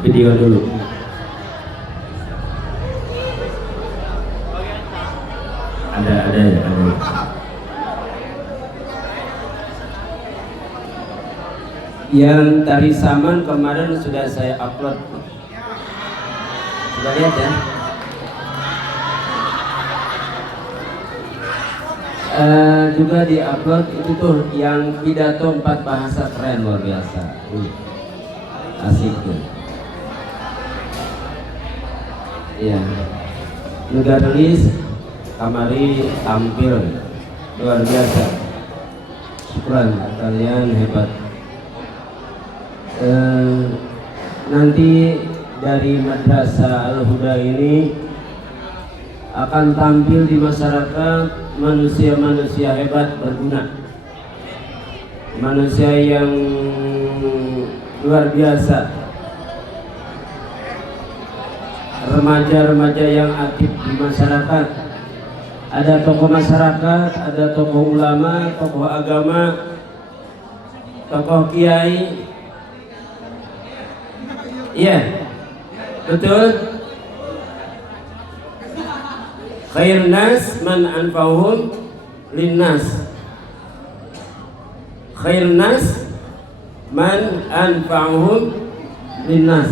video dulu. Ada ya, ada. Yang tari saman kemarin sudah saya upload. Sudah lihat ya? Juga di upload itu tuh yang pidato 4 bahasa keren luar biasa. Asik tuh. Ya. Negara list kamari tampil luar biasa. Syukuran, kalian hebat. Nanti dari Madrasah Al-Huda ini akan tampil di masyarakat manusia-manusia hebat berguna, manusia yang luar biasa, remaja-remaja yang aktif di masyarakat. Ada tokoh masyarakat, ada tokoh ulama, tokoh agama, tokoh kiai. Iya, betul. Khair nas man anfa'uhum linnas. Khair nas man anfa'uhum linnas.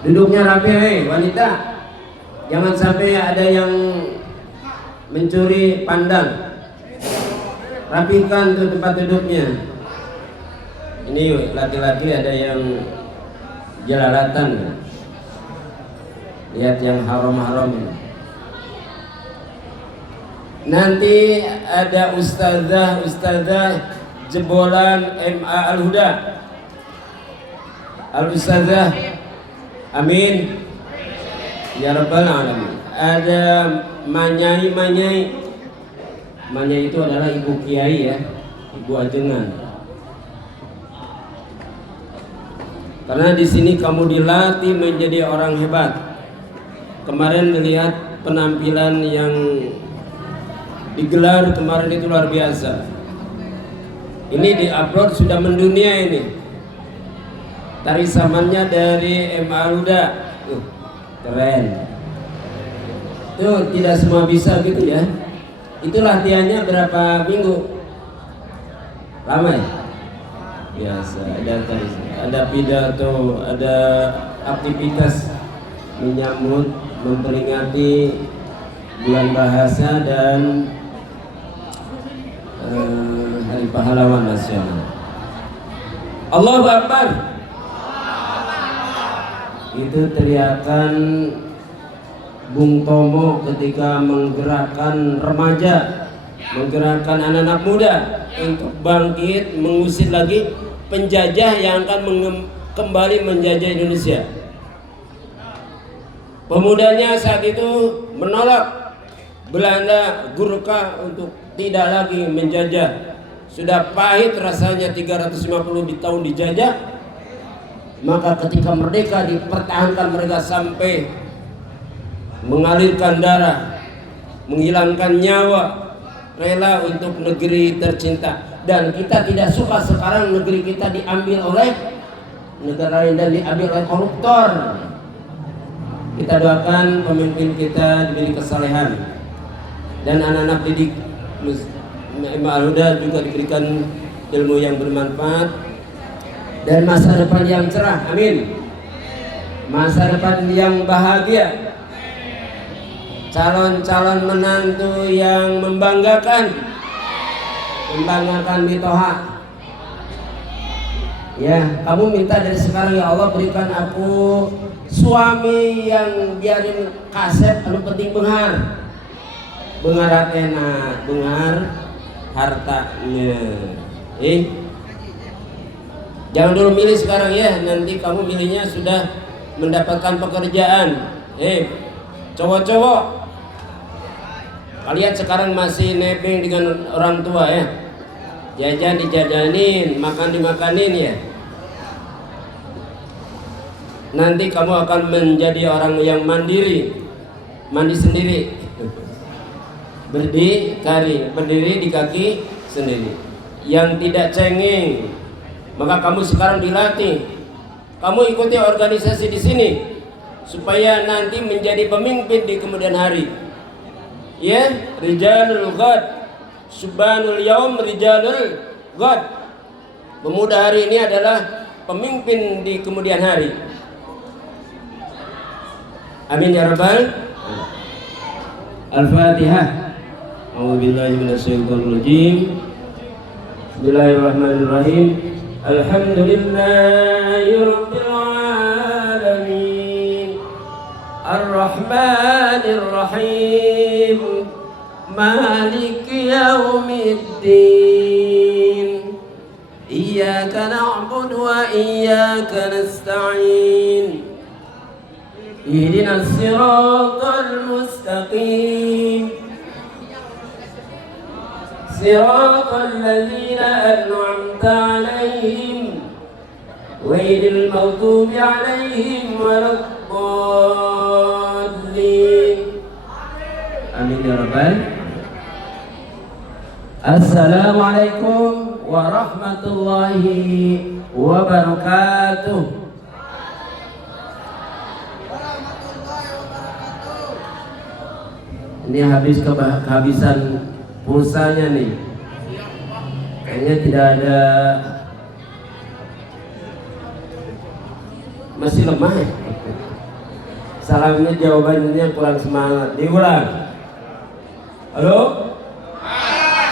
Duduknya rapi, hei wanita. Jangan sampai ada yang mencuri pandang. Rapikan tuh tempat duduknya. Ini laki-laki ada yang jelalatan. Lihat yang haram-haram ini. Nanti ada ustazah jebolan MA Al-Huda. Al-Ustazah Amin ya Rabbal Alamin. Ada manyai. Manyai itu adalah ibu kiai ya, ibu ajengan. Karena di sini kamu dilatih menjadi orang hebat. Kemarin melihat penampilan yang digelar kemarin itu luar biasa. Ini diupload sudah mendunia ini. Tari samannya dari MA Al-Huda. Keren. Itu tidak semua bisa gitu ya. Itu latihannya berapa minggu? Lama ya? Biasa. Ada pidato, ada aktivitas menyambut, memperingati bulan bahasa dan Hari Pahlawan Nasional. Allahu Akbar. Itu teriakan Bung Tomo ketika menggerakkan remaja, menggerakkan anak-anak muda untuk bangkit mengusir lagi penjajah yang akan kembali menjajah Indonesia. Pemudanya saat itu menolak Belanda Gurkha untuk tidak lagi menjajah. Sudah pahit rasanya 350 tahun dijajah. Maka ketika merdeka dipertahankan mereka sampai mengalirkan darah, menghilangkan nyawa, rela untuk negeri tercinta. Dan kita tidak suka sekarang negeri kita diambil oleh negara lain dan diambil oleh koruptor. Kita doakan pemimpin kita diberi kesalehan dan anak-anak didik MA Al-Huda juga diberikan ilmu yang bermanfaat dan masa depan yang cerah. Amin. Masa depan yang bahagia. Calon-calon menantu yang membanggakan Bitoha. Ya, kamu minta dari sekarang, ya Allah berikan aku suami yang biarin kasep anu penting benghar enak, benghar hartanya. Jangan dulu milih sekarang ya, nanti kamu milihnya sudah mendapatkan pekerjaan. Cowok-cowok, kalian sekarang masih nebeng dengan orang tua ya, jajan dijajanin, makan dimakanin ya. Nanti kamu akan menjadi orang yang mandiri, mandi sendiri, berdiri di kaki sendiri, yang tidak cengeng. Maka kamu sekarang dilatih Kamu ikuti organisasi di sini supaya nanti menjadi pemimpin di kemudian hari. Ya, rijalul ghad, subhanul yaum rijalul ghad. Pemuda hari ini adalah pemimpin di kemudian hari. Amin ya rabbal. Al-Fatihah. A'udzubillahi minasyaitonir rajim. Bismillahirrahmanirrahim. Alhamdulillahi rabbil alamin. Ar-Rahmanir Rahim. Maliki yaumiddin. Iyyaka na'budu wa iyyaka nasta'in. Ihdinas siratal mustaqim. Siratal ladzina an'amta 'alaihim ghairil maghdubi 'alaihim waladdallin. Amin ya rabbal. Assalamualaikum warahmatullahi wabarakatuh. Ini habis kehabisan pulsanya nih. Kayaknya tidak ada, masih lemah ya. Salamnya jawabannya kurang semangat. Diulang. Halo?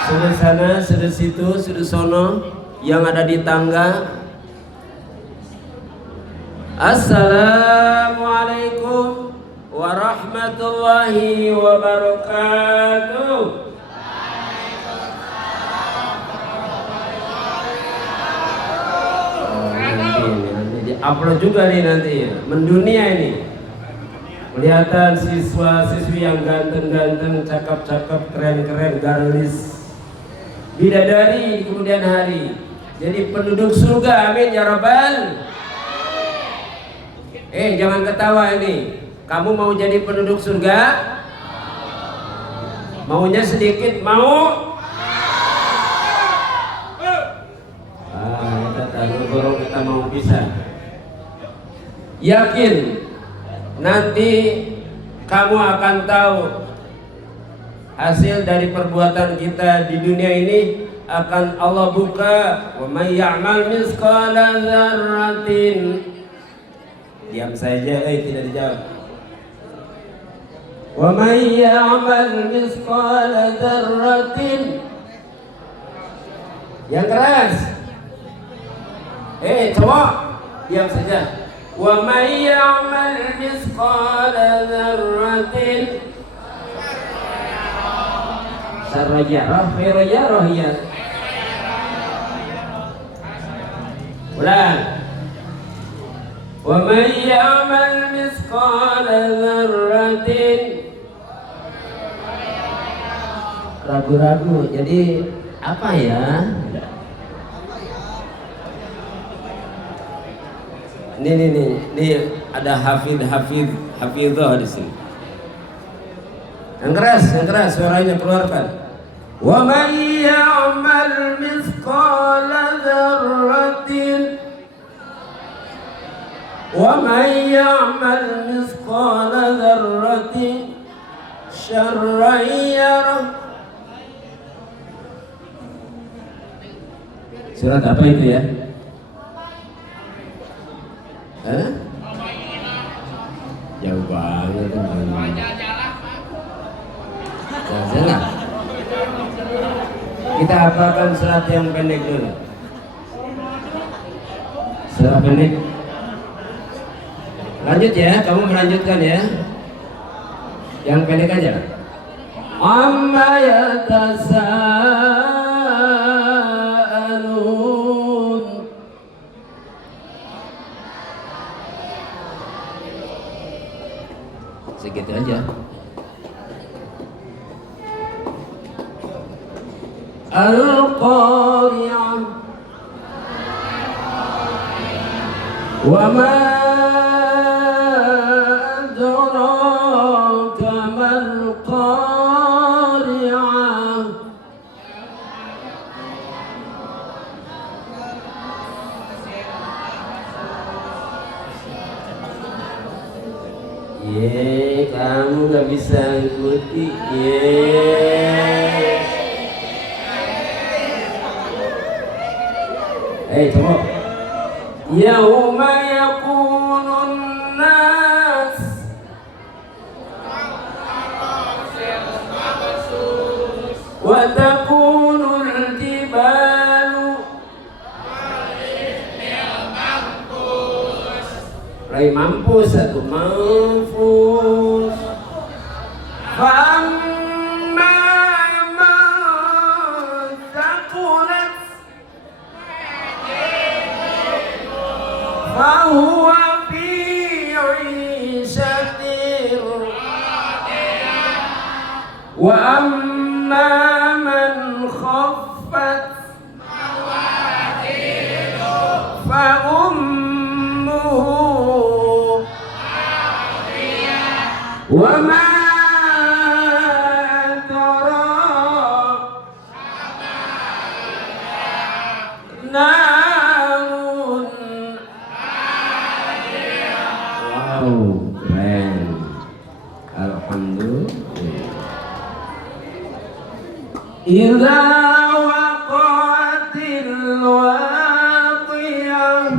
Sudah sana, sudah situ, sudah sono, yang ada di tangga. Assalamualaikum warahmatullahi wabarakatuh. Nanti di-upload juga nih nanti, mendunia ini. Kelihatan siswa-siswi yang ganteng-ganteng, cakep-cakep, keren-keren, garlis, bidadari di kemudian hari. Jadi penduduk surga, amin ya rabbal. Jangan ketawa ini. Kamu mau jadi penduduk surga? Maunya sedikit, mau? Kita tahu kita mau bisa. Yakin nanti kamu akan tahu hasil dari perbuatan kita di dunia ini. Akan Allah buka, wa may ya'mal misqala dzarratin. Diam saja, tidak dijawab. Wa may ya'mal misqala dzarratin. Yang keras. Cowok, diam saja. Wa may ya'mal misqala dzarratin syarran yarah khairan yarah ya. Ulang. Wa may ya'mal misqala dzarratin. Ragu-ragu, jadi apa ya? Ini ada hafidhah di sini. Yang keras suaranya keluarkan. Wa may ya'mal mithqala dzarratin. Wa may ya'mal mithqala dzarratin syarran yarah. Surat apa itu ya? Jauh banget. Jangan. Kita apakan surat yang pendek dulu. Surat pendek. Lanjut ya, kamu melanjutkan ya. Yang pendek aja. Amma yatasaalun. Segitu aja. Al-Qari'ah. Wa ma adraka mal Qari'ah. Ye, kamu gak bisa ikuti. Ye. Coba. Yauma yakunun nas wa takunul jibalu Rai mampus atau mampus Famma man taqulat fahuwa fi 'ishatin wa amma man khaffat fa ummuhu wa ma adraka narun. Wow, keren. Alhamdulillah. Idza waqa'atil waqi'ah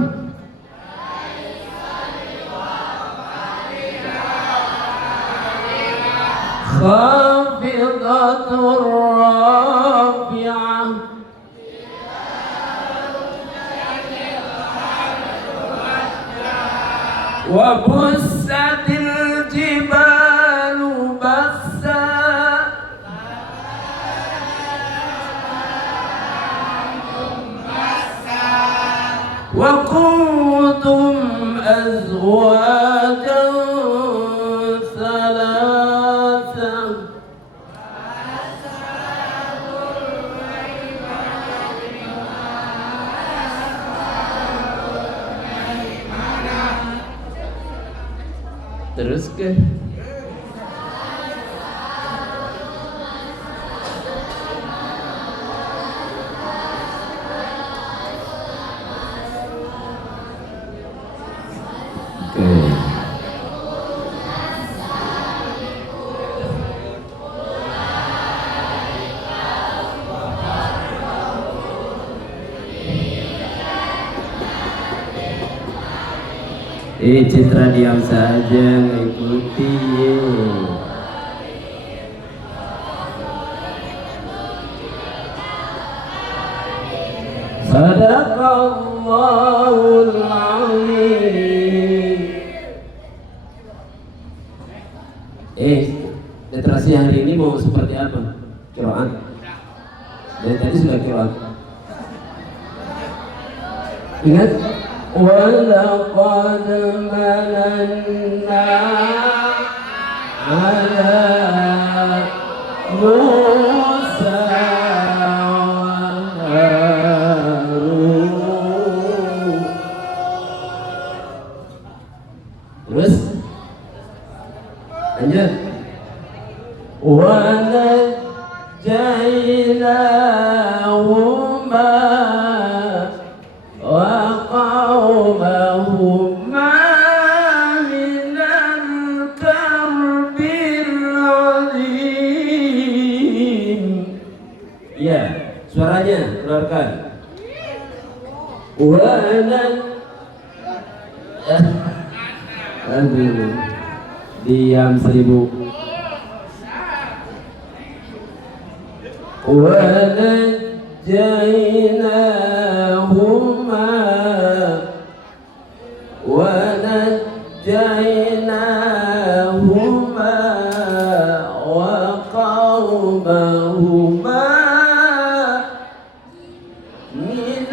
khafidatur rafi'ah wa bussatil jibalu bassa wa kuntum azwajan thalatha terus ke Citra diam saja mengikuti. Sadaqallahul azim. Literasi hari ini mau seperti apa? Qiraat. Dari tadi sudah qiraat. Ingat? وَلَقَدْ مَنَنَّا عَلَى مُوسَى وَهَارُونَ. Terus lanjut. وَنَجَّيْنَاهُمَا وقومهما من الكرب العظيم. Ya, suaranya keluarkan. Aduh, diam 1000. ونجيناهما وقومهما من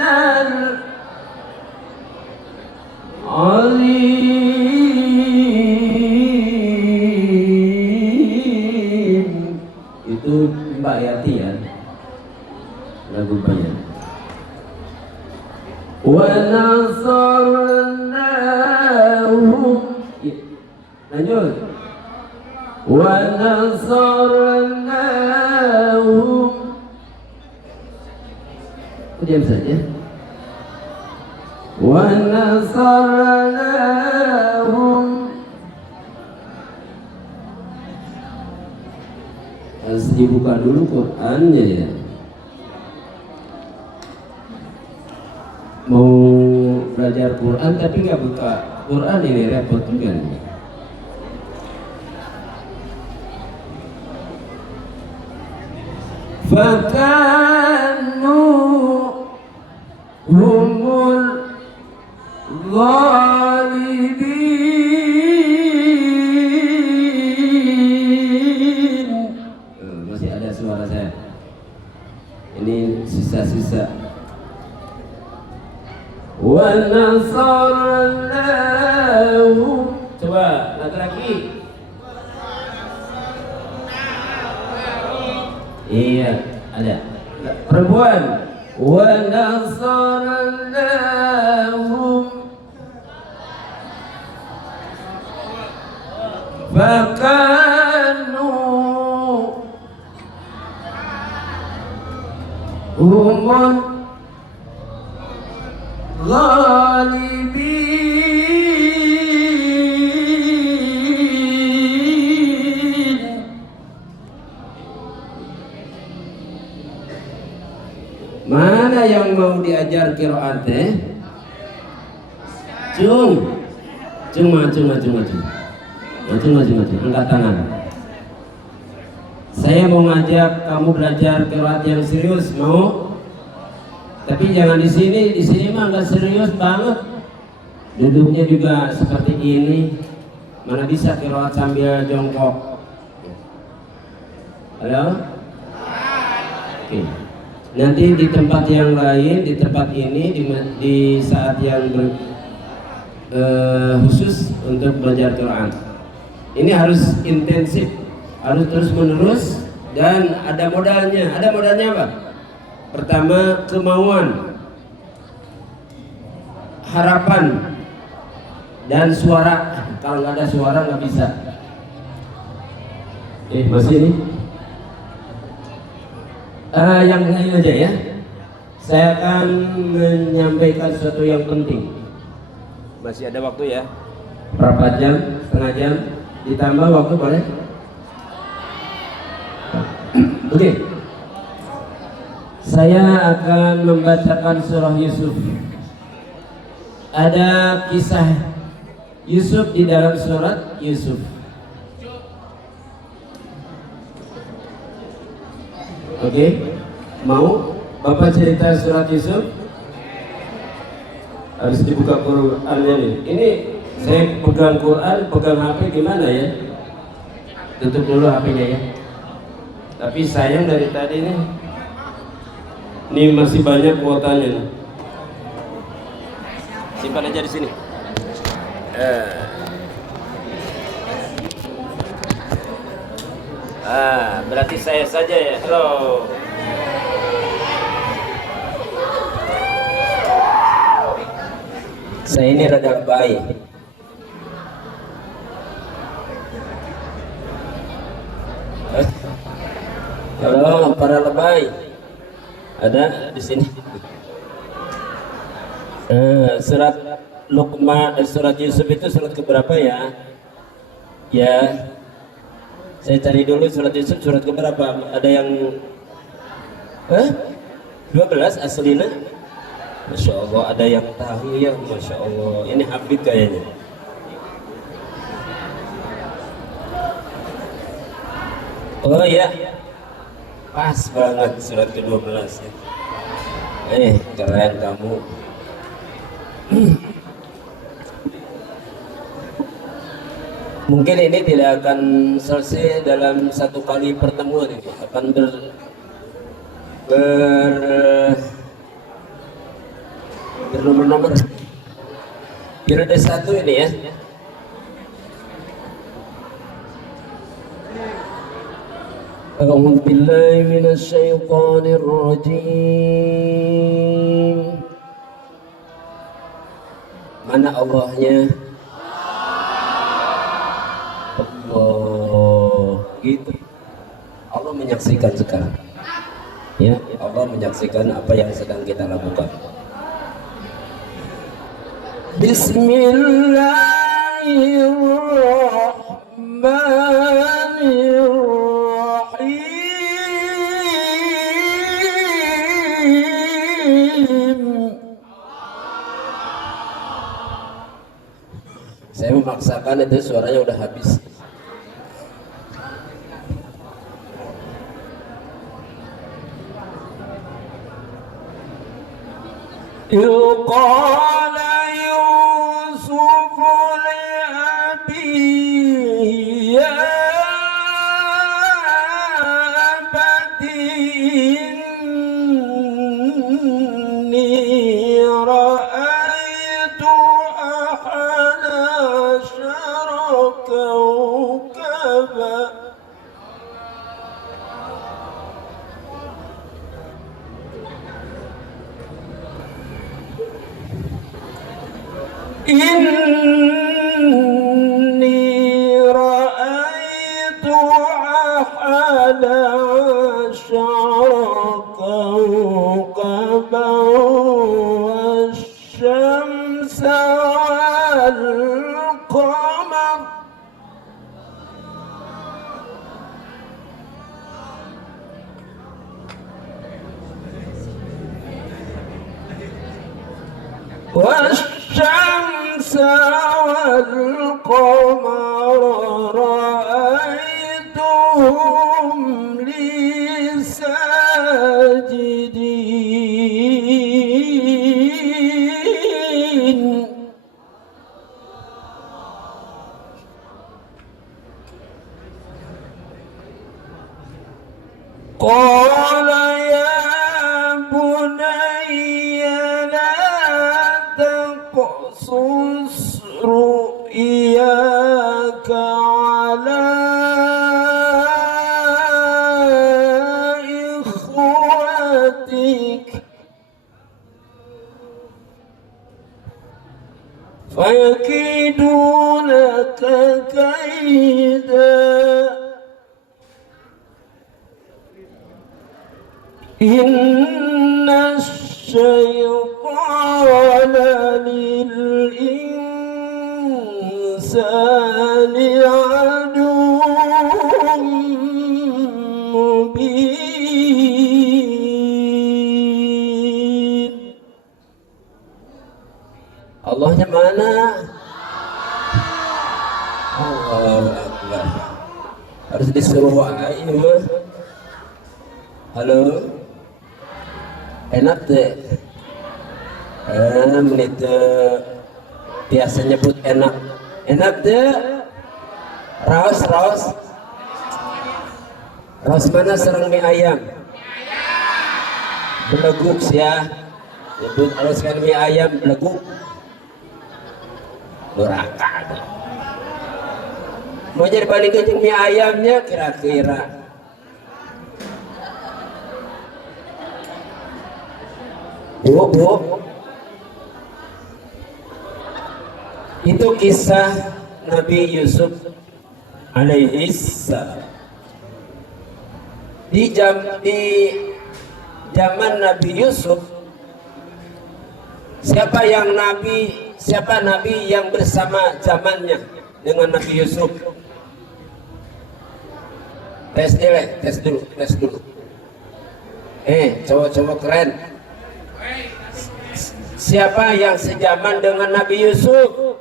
العظيم. Itu Mbak Yati ya, lagu banyak. Wa nasarnahum. Lanjut. Wa nasarnahum. Diam saja. Wa nasarnahum dibuka dulu Qurannya ya. Mau belajar Quran tapi nggak buka Quran, ini repot juga nih. Fakanu humul ghalibin. Masih ada suara saya. Ini sisa-sisa. Wa nasarnahu. Coba laki-laki. Iya, ada. Perempuan. Wa nasarnahum fakanu humul ghalibin. Mana yang mau diajar qiraat teh? Maju, angkat tangan. Saya mau ngajak kamu belajar qiraat yang serius, mau? Tapi jangan di sini mah nggak serius banget. Duduknya juga seperti ini. Mana bisa qiraat sambil jongkok? Halo? Oke. Nanti di tempat yang lain, di tempat ini, di saat yang khusus untuk belajar Quran. Ini harus intensif, harus terus menerus, dan ada modalnya. Ada modalnya apa? Pertama, kemauan, harapan, dan suara. Kalau nggak ada suara nggak bisa. Masih ini? Yang lain aja ya. Saya akan menyampaikan sesuatu yang penting. Masih ada waktu ya? Berapa jam? Setengah jam? Ditambah waktu boleh? Oke. Saya akan membacakan surah Yusuf. Ada kisah Yusuf di dalam surat Yusuf. Oke, mau Bapak cerita surat Yusuf? Harus dibuka Qurannya nih. Ini saya pegang Quran, pegang HP gimana ya? Tutup dulu HP-nya ya. Tapi sayang dari tadi nih, ini masih banyak kuotanya nih. Simpan aja di sini. Berarti saya saja ya. Halo. Saya ini rada baik. Halo, para lebay. Ada di sini. Surat Luqman, surat Yusuf itu surat keberapa ya? Ya. Saya cari dulu surat Yusuf surat keberapa? Ada yang 12 aslinya? Masya Allah, ada yang tahu ya. Masya Allah, ini hafid kayaknya. Oh ya, pas banget surat ke-12 ya. Keren kamu. Mungkin ini tidak akan selesai dalam satu kali pertemuan, ini akan bernomor-nomor. Periode 1 ini ya. A'udzu billahi minasy syaithanir rajim. Mana Allahnya? Allah, gitu. Allah menyaksikan sekarang. Ya, Allah menyaksikan apa yang sedang kita lakukan. Bismillahirrahmanirrahim. Saya memaksakan itu suaranya udah habis. Qala Yusuf li abihi ya abati inni ra'aytu ahada ashara kawkaba inni ra'aytu ahada ashara kawkaban wasyamsa wal qamar والشمس والقمر رأيتهم لي ساجدين قال يا بني لا تقصص رؤياك على إخوتك فيكيدوا لك كيدا إن الشيطان للإنسان عدو مبين. Allahnya mana? Allahu Akbar. Harus disuruh ini mah. Halo. Enak deh. Menit biasa nyebut enak. Enak deh. Raos mana serang mie ayam? Beleguk ya. Nyebut aluskan mie ayam beleguk. Duraka deh. Mau jadi balik ke mie ayamnya kira-kira. Bu, itu kisah Nabi Yusuf alaihi salam. Di zaman Nabi Yusuf, siapa nabi yang bersama zamannya dengan Nabi Yusuf? Tes dulu. Cowok-cowok keren. Siapa yang sejaman dengan Nabi Yusuf?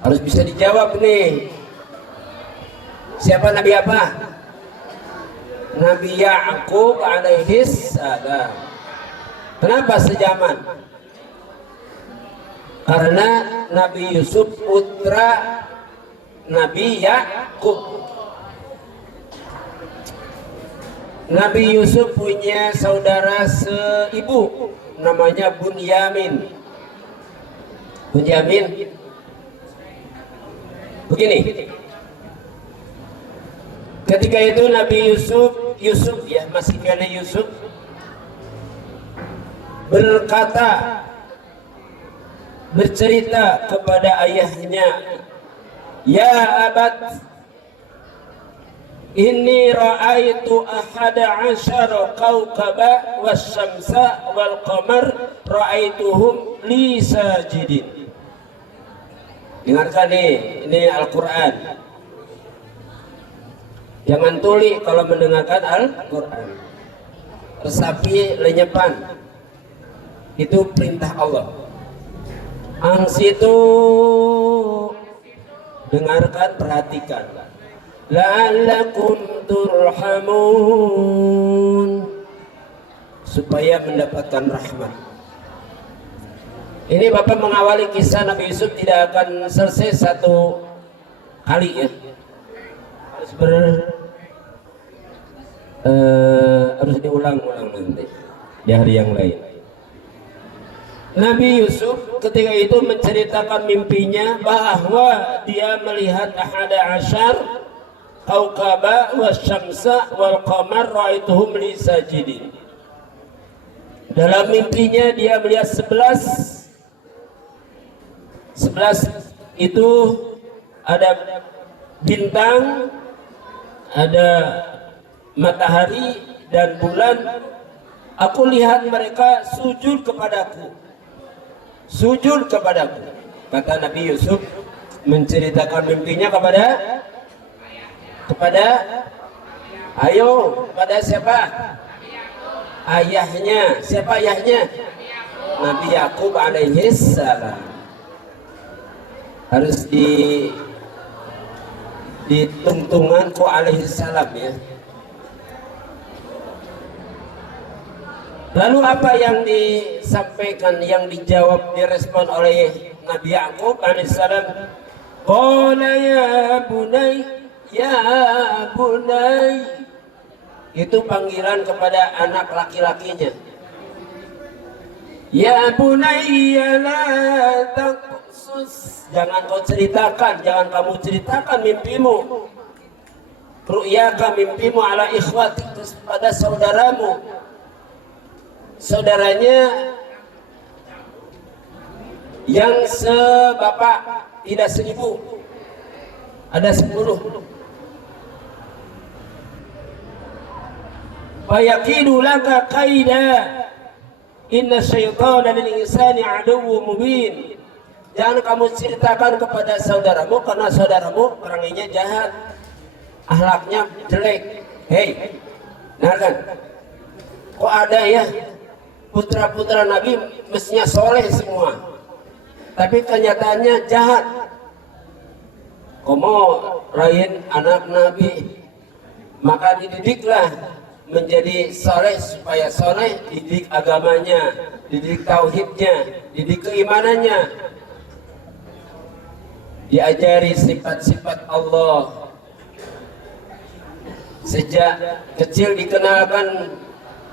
Harus bisa dijawab nih. Siapa Nabi apa? Nabi Ya'qub alaihi salam. Kenapa sejaman? Karena Nabi Yusuf putra Nabi Ya'qub. Nabi Yusuf punya saudara seibu namanya Bunyamin. Begini. Ketika itu Nabi Yusuf ya masih kali Yusuf bercerita kepada ayahnya, ya abad, inni ra'aitu ahada asyara kawkaba wasyamsa wal qamar ra'aituhum li sajidin. Dengarkan nih, ini Al-Quran. Jangan tuli kalau mendengarkan Al-Quran. Resapi lenyepan. Itu perintah Allah. Angsitu, dengarkan, perhatikan. La'allakum turhamun, supaya mendapatkan rahmat. Ini Bapak mengawali kisah Nabi Yusuf tidak akan selesai satu kali ya. Harus diulang-ulang nanti di hari yang lain. Nabi Yusuf ketika itu menceritakan mimpinya bahwa dia melihat ahada asyar kaukaba wasyamsa wal qamar ra'aituhum li sajidin. Dalam mimpinya dia melihat 11 itu ada bintang, ada matahari dan bulan. Aku lihat mereka sujud kepadaku. Sujud kepadaku, kata Nabi Yusuf menceritakan mimpinya kepada siapa? Ayahnya. Siapa ayahnya? Nabi Yakub alaihi salam. Harus ditungtungan ku alaihi salam ya. Lalu apa yang disampaikan, yang dijawab, direspon oleh Nabi Yakub alaihissalam? Qala ya bunay, ya bunay. Itu panggilan kepada anak laki-lakinya. Ya bunay, la taqsus. Jangan kau ceritakan, jangan kamu ceritakan mimpimu. Ru'yaka, mimpimu ala ikhwatik, pada saudaramu. Saudaranya yang sebapak, tidak seibu, ada 10. Fayakidu laka kaida, inna syaitana lil insani aduwwun mubin. Jangan kamu ceritakan kepada saudaramu, karena saudaramu orangnya jahat, akhlaknya jelek. Hei, dengarkan, kok ada ya putra-putra Nabi mestinya soleh semua, tapi kenyataannya jahat. Komo lain anak Nabi, maka dididiklah menjadi soleh, supaya soleh, didik agamanya, didik tauhidnya, didik keimanannya, diajari sifat-sifat Allah. Sejak kecil dikenalkan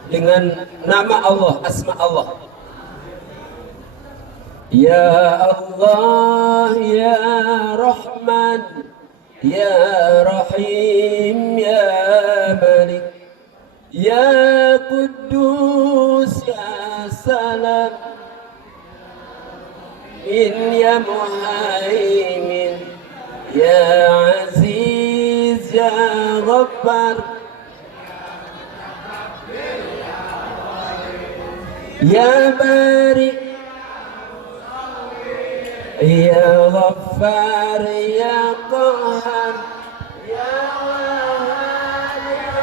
dengan nama Allah, asma Allah. Ya Allah, ya Rahman, ya Rahim, ya Malik, ya Quddus, ya Salam, ya Muhaimin, ya Aziz, ya Ghaffar, ya Bari, ya Ghaffar, ya Qahhar, ya Wahhab, ya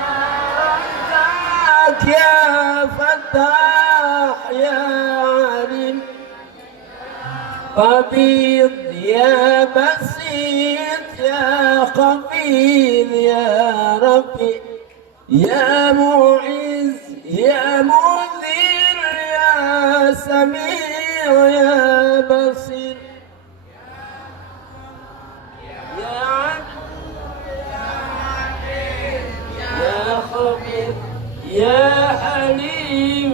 Razzaq, ya Fattah, ya Alim, Qabid, ya Basit, ya Khabir, ya Rabbi, ya Mu'izz, ya Mudhir, ya Sami', ya Basir, ya Adil, ya Khabir, ya Halim.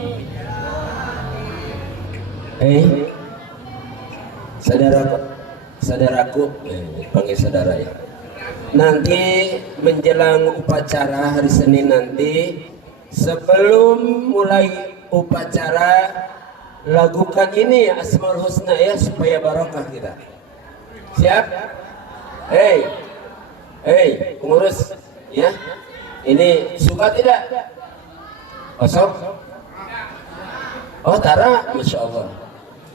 Saudaraku, panggil saudara ya. Nanti menjelang upacara hari Senin nanti, sebelum mulai upacara, lakukan ini Asmaul Husna ya, supaya barokah kita. Siap? Hei, pengurus ya. Ini suka tidak? Kosong? Oh, Tara, Masya Allah.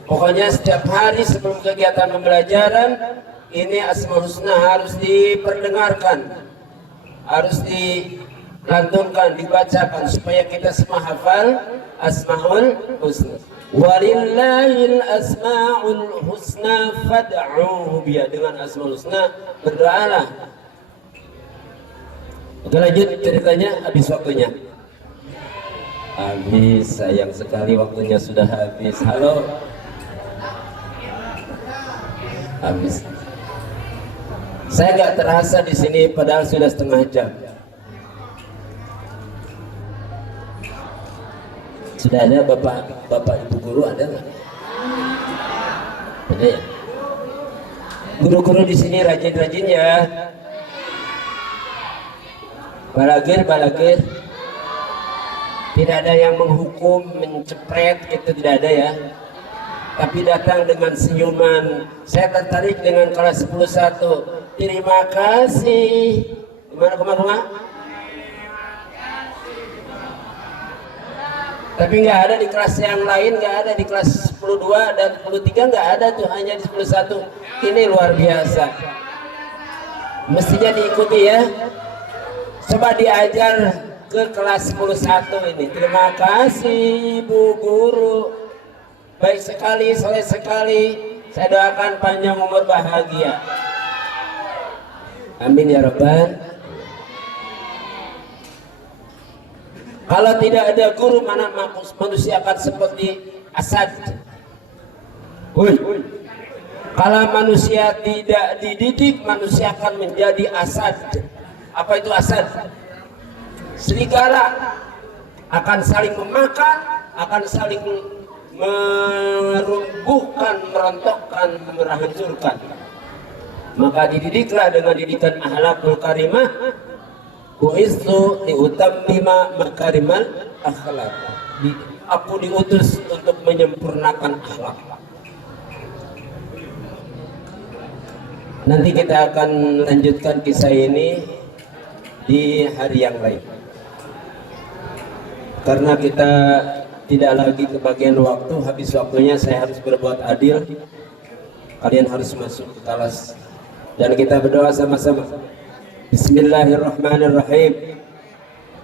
Pokoknya setiap hari sebelum kegiatan pembelajaran ini Asmaul Husna harus diperdengarkan, harus lantunkan, dibacakan supaya kita semua hafal Asmaul Husna. Walillahil asmaul husna fad'uhu biha. Dengan Asmaul Husna berdoalah. Oke, lanjut ceritanya, habis waktunya. Habis, sayang sekali waktunya sudah habis. Halo. Habis. Saya nggak terasa di sini padahal sudah setengah jam. Sudah ada bapak ibu guru, ada nggak? Ada ya. Guru-guru di sini rajin-rajin ya. Balagir. Tidak ada yang menghukum, mencepret, itu tidak ada ya. Tapi datang dengan senyuman. Saya tertarik dengan kelas 11. Terima kasih. Gimana? Tapi nggak ada di kelas yang lain, nggak ada di kelas 12 dan 13, nggak ada tuh, hanya di 11. Ini luar biasa. Mestinya diikuti ya. Coba diajar ke kelas 11 ini. Terima kasih Bu Guru. Baik sekali, soleh sekali. Saya doakan panjang umur bahagia. Amin ya Rabbal. Kalau tidak ada guru, mana manusia akan seperti Asad. Kalau manusia tidak dididik, manusia akan menjadi Asad. Apa itu Asad? Serigala. Akan saling memakan, akan saling merumbuhkan, merontokkan, menghancurkan. Maka dididiklah dengan didikan akhlakul karimah. Bu'istu liutammima makarimal akhlak. Aku diutus untuk menyempurnakan akhlak. Nanti kita akan lanjutkan kisah ini di hari yang lain. Karena kita tidak lagi kebagian waktu, habis waktunya saya harus berbuat adil. Kalian harus masuk ke kelas dan kita berdoa sama-sama. Bismillahirrahmanirrahim.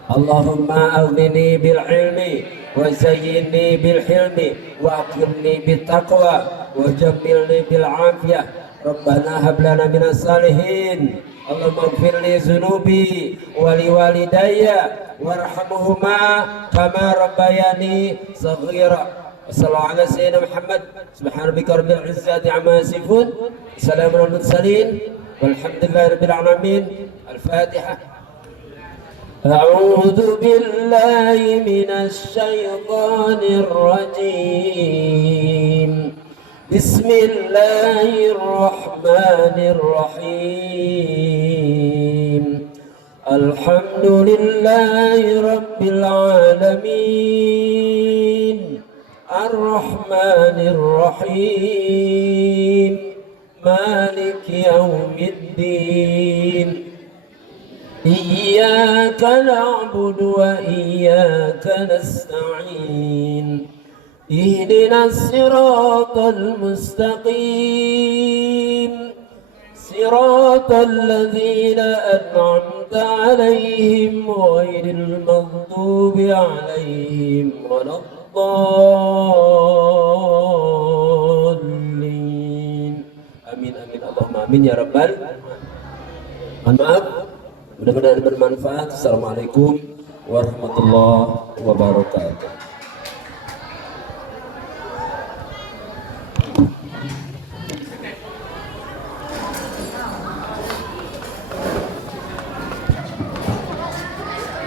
Allahumma aghnini bil ilmi wa zayyinni bil hilmi wa akrimni bit taqwa wa jammilni bil afiyah. Rabbana hab lana minas salihin. Allahumma ighfir li dhunubi wa li walidayya warhamhuma kama rabbayani shaghira. Sallallahu ala sayyidina Muhammad. Subhana rabbika rabbil izzati amma yasifun. Assalamu alal mursalin. Walhamdulillahi rabbil alamin. Al-Fatihah. A'udzu billahi minasy syaithanir rajim. Bismillahirrahmanirrahim. Alhamdulillahi rabbil alamin. Ar-Rahmanir Rahim. Maliki yaumiddin. Iyyaka na'budu wa iyyaka nasta'in. Ihdinas siratal mustaqim. Siratal ladzina an'amta 'alaihim ghairil maghdubi 'alaihim waladdallin. Amin amin Allahumma amin ya rabbal. Mohon maaf, mudah-mudahan bermanfaat. Assalamualaikum warahmatullahi wabarakatuh.